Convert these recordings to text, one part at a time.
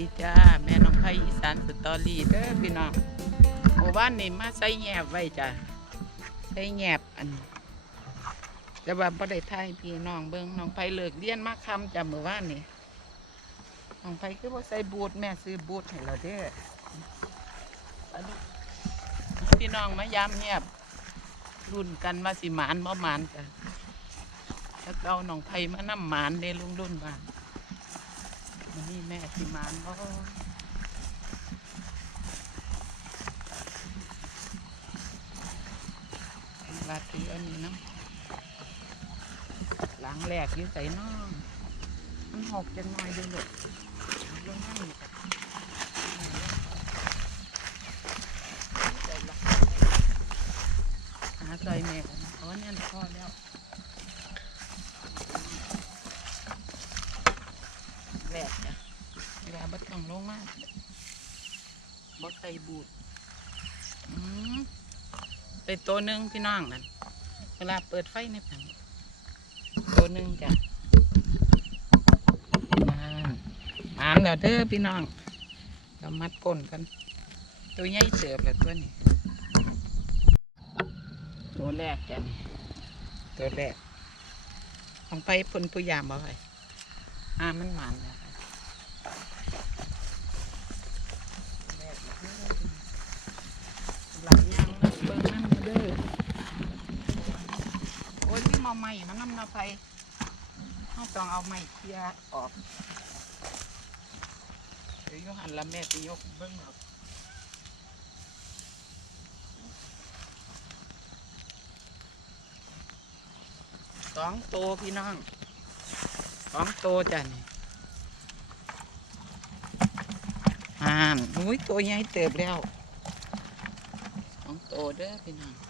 ดีจ้า แม่น้องไผ่อีสานสตอรี่เด้อพี่น้องหมู่บ้านนี่มาใส่แงบไว้จ้ะใส่แงบอันแต่ว่าบ่ได้ทายพี่น้องเบิ่งน้องไผ่เลิกเรียนมาคำจ้ะเมื่อวานนี่น้องไผ่คือบ่ใส่บูทแม่ซื้อบูทให้เราเด้อพี่น้องมายามเงียบรุ่นกันว่าสิหมานบ่หมานจ้ะแล้วเอาน้องไผ่มานำหมานเด้ลุงรุ่นบ้าน มันนี่แม่สิมานบ่ลาถืออันนี้น้ำหลังแหลกอยิ่ใส่น้องมันหกจังหน่อยดูลูกเอาลงนั่งนี่ก่หาซอยแม่กันนะเพราะว่าเนี่ยพอแล้ว แหลกจ้ะเวลาบัดต้องลงมาก บดใส่บูดเป็นตัวหนึ่งพี่น้องนั่นเวลาเปิดไฟในผังตัวหนึ่งจ้ะนั่นอ่านแล้วเด้อพี่น้อง เรามัดก้นกัน ตัวใหญ่เสิร์ฟแล้วตัวนี้ตัวแรกจ้ะนี่ตัวแรกของไปพนผู้ยามเอาไว้อ่ามันหมันนะคะหลายอย่างนะเบิ่งน้ำเด้อโอ้ยพี่ มาใหม่มันน้ำนาไฟเขาต้องเอาไม้เคลียออกเดี๋ยวโยหันละแม่ไปยกเบิ่งหรอกสองโตพี่น้องสองโตจ้ะนี่อ่านอุ้ยตัวใหญ่เติบแล้วสองโตเด้อพี่น้อง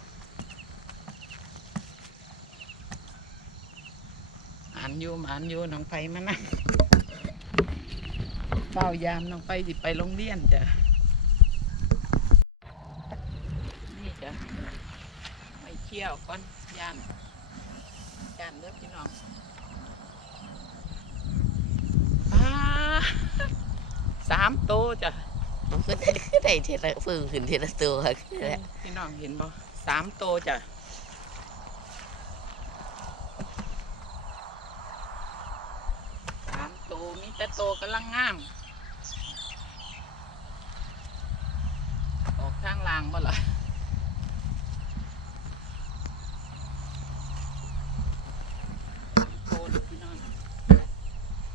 านอยู่อ่านอยู่น้องไฟมานะเฝ้ายามน้องไฟสิไปโรงเรียนจ้ะนี่จ้ะไม่เที่ยวก่อนย่านย่านเด้อพี่น้องป้าสามโตวจ้ะมันก็ได้ก็ได้เทละฟืนขึ้นเทละตัวค่ะคือแหละพี่น้องเห็นบ่สามโตวจ้ะสามโตวมี แต่โตวกำลังงาม ออกข้างล่างบ่ล่ะโตวเด้อพี่น้อง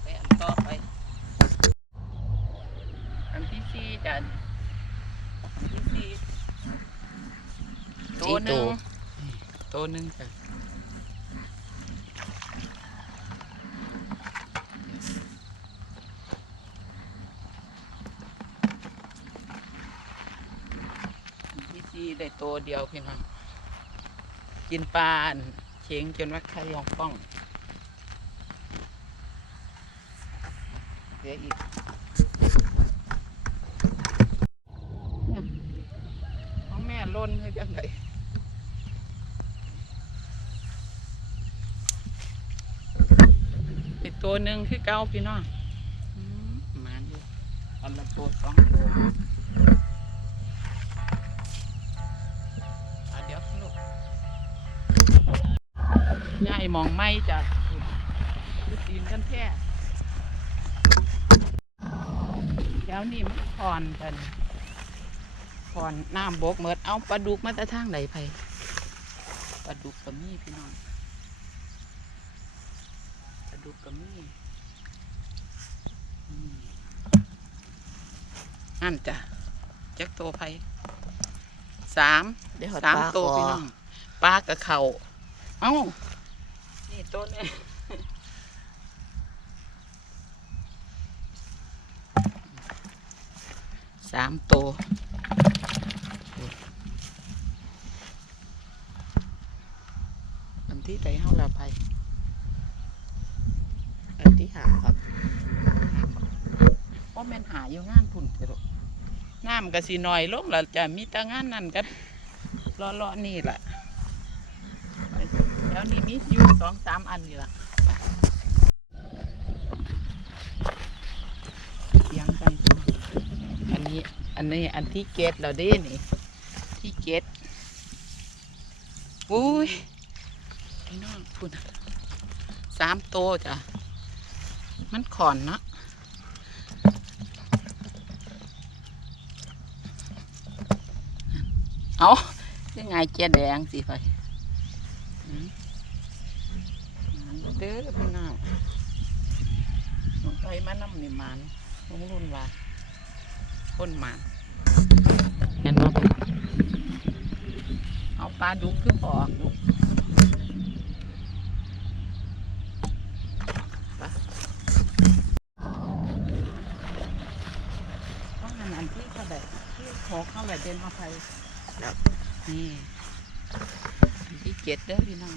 ไปอันต่อไปอันที่สี่จ้ะอันที่สี่ตัวหนึ่งตัวหนึ่งจ้ะอันที่สี่ได้ ตัวเดียวพี่น้องกินปลาอันเชงจนว่าไข่ยองป้องเหลืออีกของแม่ล้นให้จังไดอีกตัวหนึ่งคือเก้าพี่น้องอืมหมานอยู่อันละตัวสองตัว ยายมองไม่จ้ะดูตีนกันแท้เดี๋ยวนี้มันคอนกันก่อนน้ำบกเมิดเอาปลาดุกมาแต่ทางไหนไปปลาดุกกับมีพี่น้องปลาดุกกับมีอืมนั่นจ้ะจักตัวไผสามเดี๋ยวหอดสามปลาตัวคอพี่น้องปลากับเขาเอ้า นี่ตัวนี้สามตัวอันที่ใดเฮาละไป อันที่หาครับว่าแม่นหาอยู่งานพุ่นเถอะลูกน้ำก็สิน้อยลงแล้วจะมีแต่งานนั่นกันรอๆนี่แหละ แล้วนี่มีอยู่สองสามอันนี่ละเสียงกันอันนี้อันที่เกตเราไดินี่ ที่เกตอุ้ยพี่น้องคุณสามโตวจ้ะ มันขอนเนาะเอายังไงเจียแดงสิไป เด้อพี่น้องลงไปมาน้ำนี่มันลงรุ่นว่าคนมันเห็นบ่เอาปลาดุกขึ้นออกลูกต้องอันนั้นที่เขาได้ที่ขอเข้าแบบเดินมาไปครับนี่ที่เจ็ดเด้อพี่น้อง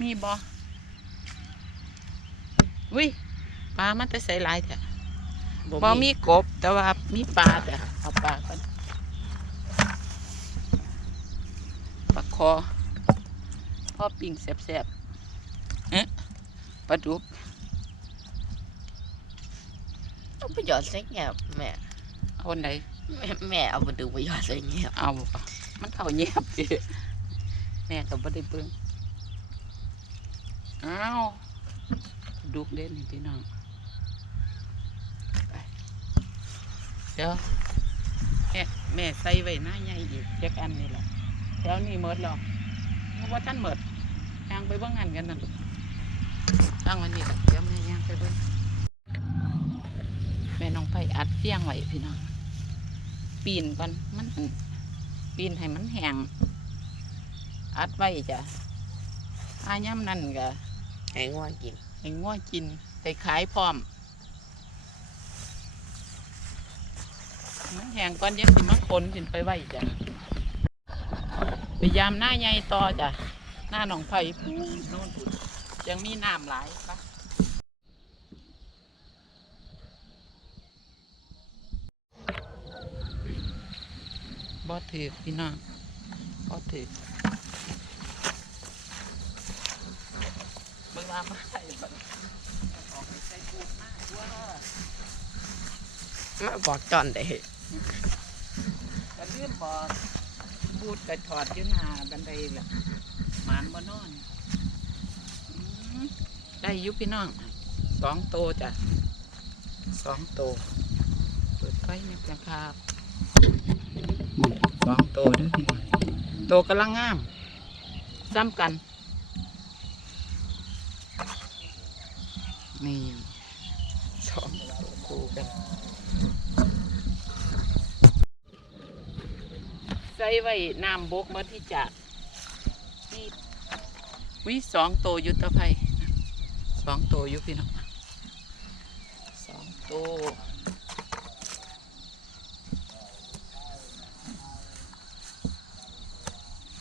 มีบ่วิปลามันจะใส่หลายแท้บ่มีกบ แต่ว่ามีปลาแต่เอาปลากันปลาคอพ่อปิ่งแซ่บๆเอ๊ะปลาดุกต้องไปหยอดใส่แงบแม่เอาอันไหนแม่แม่เอามาดูไปหยอดใส่แงบเอาบ่มันเข่าเงียบดิแม่ก็บ่ได้เบิ่ง อ้าวดุกเด่นพี่น้องเดี๋ยวแม่แม่ใส่ไว้หน้าใหญ่อีกจักอันนี่แหละแถวนี้หมดหรอกนึกว่าท่านหมดย่างไปเบิ่งงานกันนั่นลูกตั้งวันนี้เดี๋ยวแม่ย่างไปเบิ่งแม่น้องไปอัดเสียงไว้พี่น้องปีนก่อนมันปีนให้มันแห้งอัดไว้จ้ะอาย่ำนั่นก็ ให้ง่วงกินให้ง้อกินได้ขายพร้อมมันแห้งก่อนยังสิมาคนขึ้นไปไว้จ้ะพยายามหน้าใหญ่ต่อจ้ะหน้าหนองไผ่พูนโน่นพูนยังมีน้ำหลายปะบ่ถือพี่น้องบ่ถือเบิ่งว่า มาใส่บัดออกไปใส่ปูมากว่ามาบอกจอนได้ก็ลืมบอกบูดกระถอดอยู่หน้าบันไดแหละหมานบ่นอนอืมได้อยุพี่น้องสองโตวจ้ะสองโตวเปิดไฟนี่จังครับสองโตวเด้วยพี่น้องโตวกำลังงามซ้ำกัน นี่สองตัวคู่กันใส่ไว้น้ำบกมาที่จากนี่วิสองโตยุทธภัยสองโตยู่พี่น้องสองโตว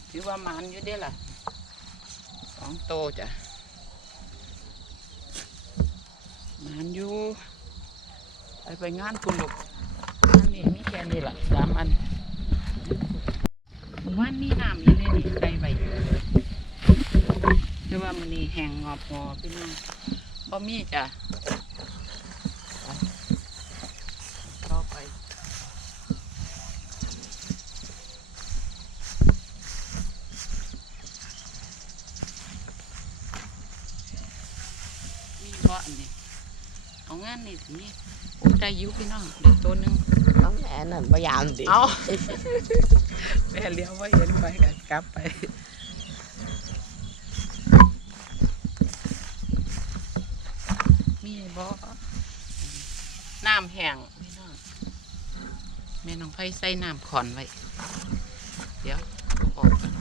ถือว่ามันอยู่เด้ล่ะสองโตจ้ะหมันอยู่ ไปไปงานคุณลูกงานนี้มีแค่นี้ล่ะสามอันผมว่ามีน้ำอยู่ในนี้ใส่ไว้แต่ว่ามันนี่แห้งงอบงอพี่น้องบ่มีจ้ะไปต่อไปมีเพราะอันนี้เอางานนี่ถึงนี่โอ้ ได้อยุพี่น้องเด็กตัวหนึงน้องแม่นั่นพยายามดิเอาแม่เลี้ยวไว้เห็นไปกันกลับไปมีบ่น้ำแห้งพี่น้องแม่น้องไฟใส่น้ำขอนไว้เดี๋ยวออกก่อน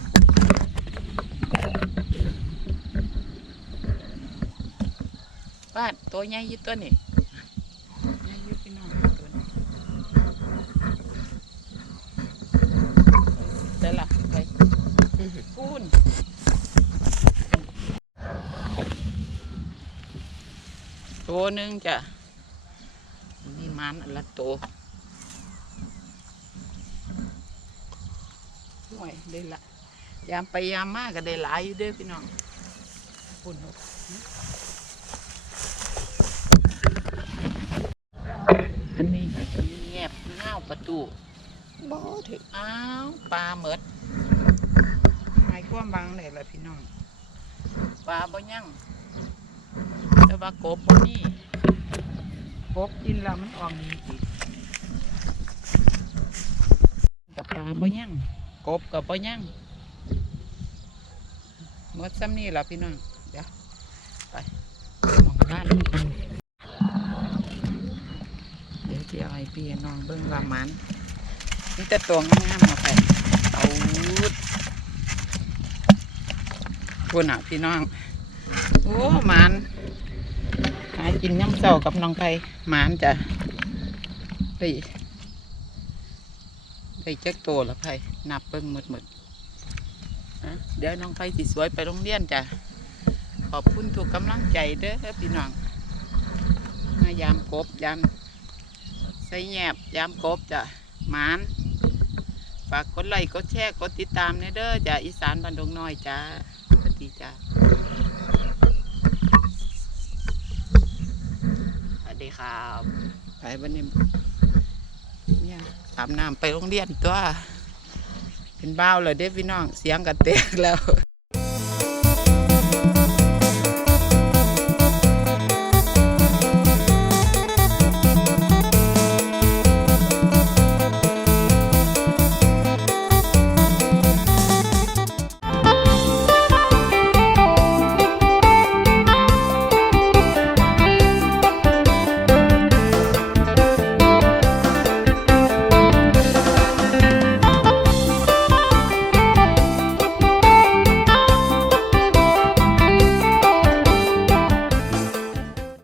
บ้านตัวใหญ่อยี่ตัวนี่ใหญ่อยี่พี่น้องตัวนี้ ได้ละไปพูน ตัวหนึ่งจ้ะนี่มันอันละตัวห่วยได้ละยามไปยามมาก็ได้หลายอยู่เด้อพี่น้องพูนอันนี้เงียบงามประตูบ่ถึงอ้าวปลาเมดหายความบางได้ละพี่น้องปลาบ่ยัง แต่ว่ากบบ่มีกบกินแล้วมันออกนี่สิกับปลาบ่ยังกบกับบ่ยังหมดซ้ำนี่ละพี่น้องเดี๋ยวไปมองบ้านนี่กันเดี๋ยวจะเอาให้พี่น้องเบิ่งว่ามันนี่แต่ตัวงามๆมาไปเอาพูน่ะพี่น้อง โอ้หมานหากินย่ำเจ้ากับน้องไผ่หมานจ้ะได้ได้เจ๊กโตละไผ่นับเบิ่งหมดหมดเดี๋ยวน้องไผ่สิสวยไปโรงเรียนจ้ะขอบคุณทุกกำลังใจเด้อพี่น้องมายามกบยามใส่แยบยามกบจ้ะหมานฝากกดไลค์กดแชร์กดติดตามเนเด้อจ้าอีสานบันดงน้อยจ้าสวัสดีจ้า สวัสดี ครับไปวันนี้เนี่ยอาบน้ำไปโรงเรียนตัว เป็นบ้าวเลยเด้พี่น้อง เสียงกระเตกแล้ว